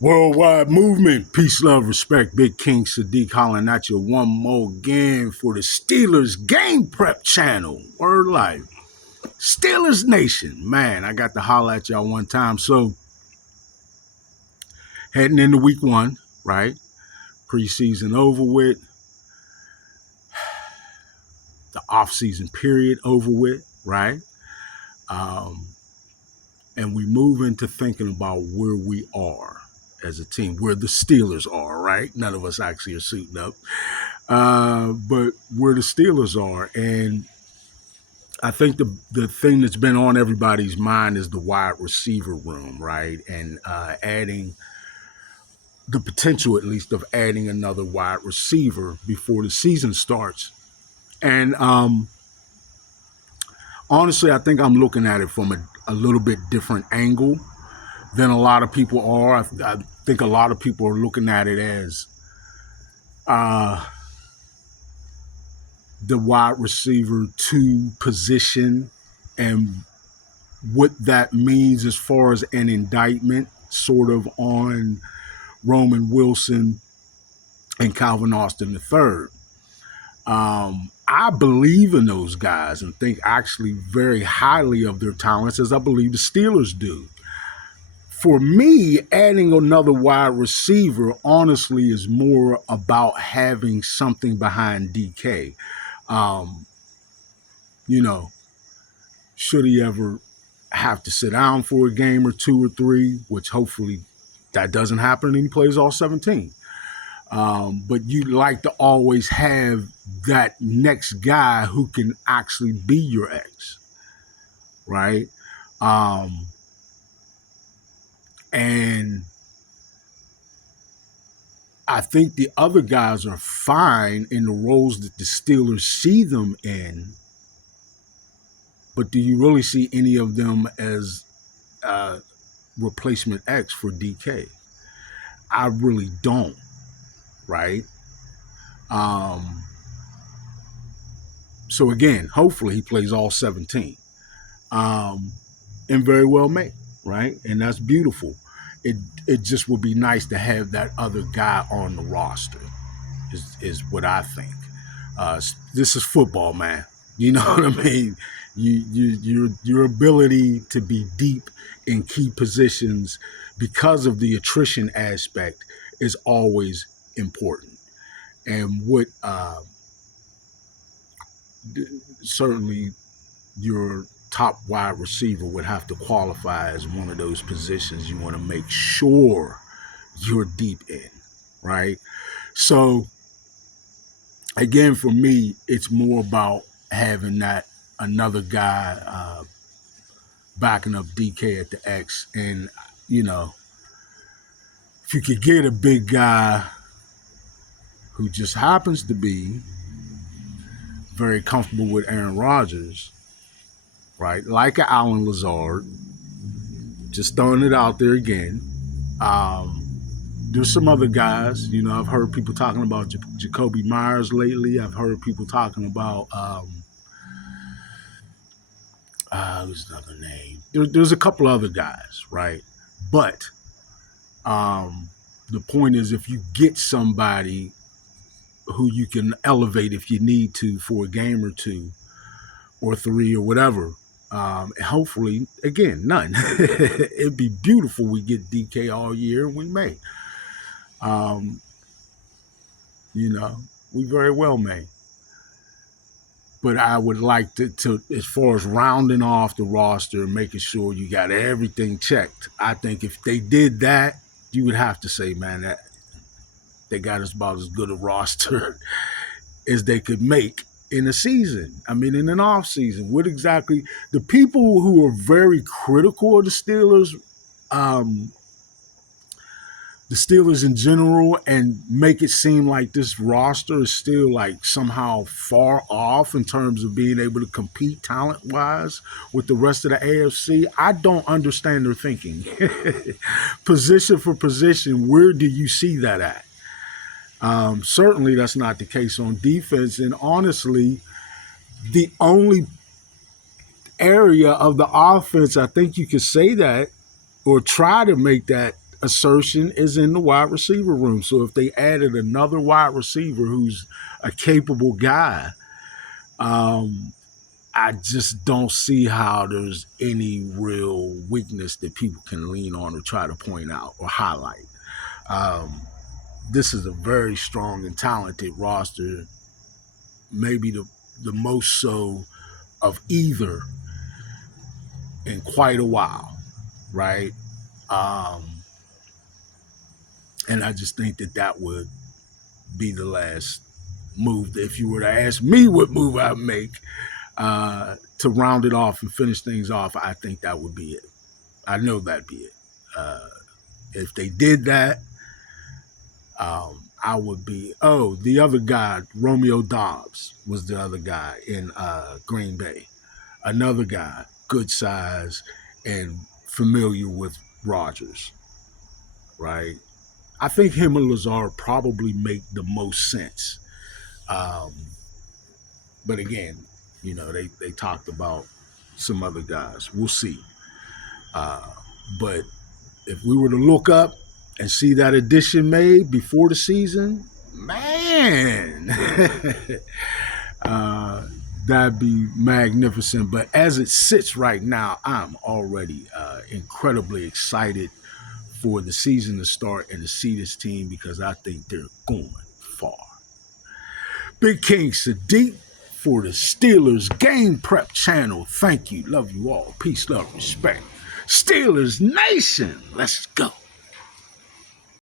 Worldwide movement, peace, love, respect. Big King Sadiq hollering at you one more again for the Steelers Game Prep channel. Word life. Steelers Nation. Man, I got to holler at y'all one time. So, heading into week one, right? Preseason over with. The off-season period over with, right? Um, and we move into thinking about where we are as a team, where the Steelers are, right? None of us actually are suiting up. But where the Steelers are. And I think the thing that's been on everybody's mind is the wide receiver room, right? And adding the potential, at least, of adding another wide receiver before the season starts. And honestly, I think I'm looking at it from a little bit different angle than a lot of people are. I think a lot of people are looking at it as uh, the wide receiver two position and what that means as far as an indictment sort of on Roman Wilson and Calvin Austin III. I believe in those guys and think actually very highly of their talents, as I believe the Steelers do. For me, adding another wide receiver honestly is more about having something behind DK. Um, you know, should he ever have to sit down for a game or two or three, which hopefully that doesn't happen and he plays all 17. But you'd like to always have that next guy who can actually be your ex, right? Um, and I think the other guys are fine in the roles that the Steelers see them in, but do you really see any of them as replacement X for DK? I really don't, right? Um, so again, hopefully he plays all 17, and very well may, right? And that's beautiful. It it just would be nice to have that other guy on the roster. Is what I think. This is football, man. You know what I mean? Your ability to be deep in key positions because of the attrition aspect is always important. And what certainly your top wide receiver would have to qualify as one of those positions you want to make sure you're deep in, right? So again, for me, it's more about having that another guy backing up DK at the X. And, you know, if you could get a big guy who just happens to be very comfortable with Aaron Rodgers, right? Like an Alan Lazard, just throwing it out there again. Um, there's some other guys, you know, I've heard people talking about Jacoby Myers lately. I've heard people talking about who's another name? There's a couple other guys, right? But the point is, if you get somebody who you can elevate if you need to for a game or two or three or whatever, hopefully, again, none. It'd be beautiful we get DK all year, and we may. Um, you know, we very well may. But I would like to, as far as rounding off the roster and making sure you got everything checked, I think if they did that, you would have to say, man, that they got us about as good a roster as they could make in a season. I mean, in an off season. What exactly the people who are very critical of um, the Steelers in general, and make it seem like this roster is still like somehow far off in terms of being able to compete talent wise with the rest of the AFC. I don't understand their thinking. Position for position, where do you see that at? Certainly, that's not the case on defense. And honestly, the only area of the offense I think you could say that or try to make that assertion is in the wide receiver room. So if they added another wide receiver who's a capable guy, I just don't see how there's any real weakness that people can lean on or try to point out or highlight. This is a very strong and talented roster, maybe the most so of either in quite a while, right? And I just think that would be the last move. If you were to ask me what move I'd make to round it off and finish things off, I think that would be it. I know that'd be it. If they did that, I would be, the other guy, Romeo Doubs was the other guy in Green Bay. Another guy, good size and familiar with Rodgers, right? I think him and Lazard probably make the most sense. But again, they talked about some other guys. We'll see. But if we were to look up and see that addition made before the season, man, that'd be magnificent. But as it sits right now, I'm already incredibly excited for the season to start and to see this team because I think they're going far. Big King Sadiq for the Steelers Game Prep channel. Thank you. Love you all. Peace, love, respect. Steelers Nation. Let's go.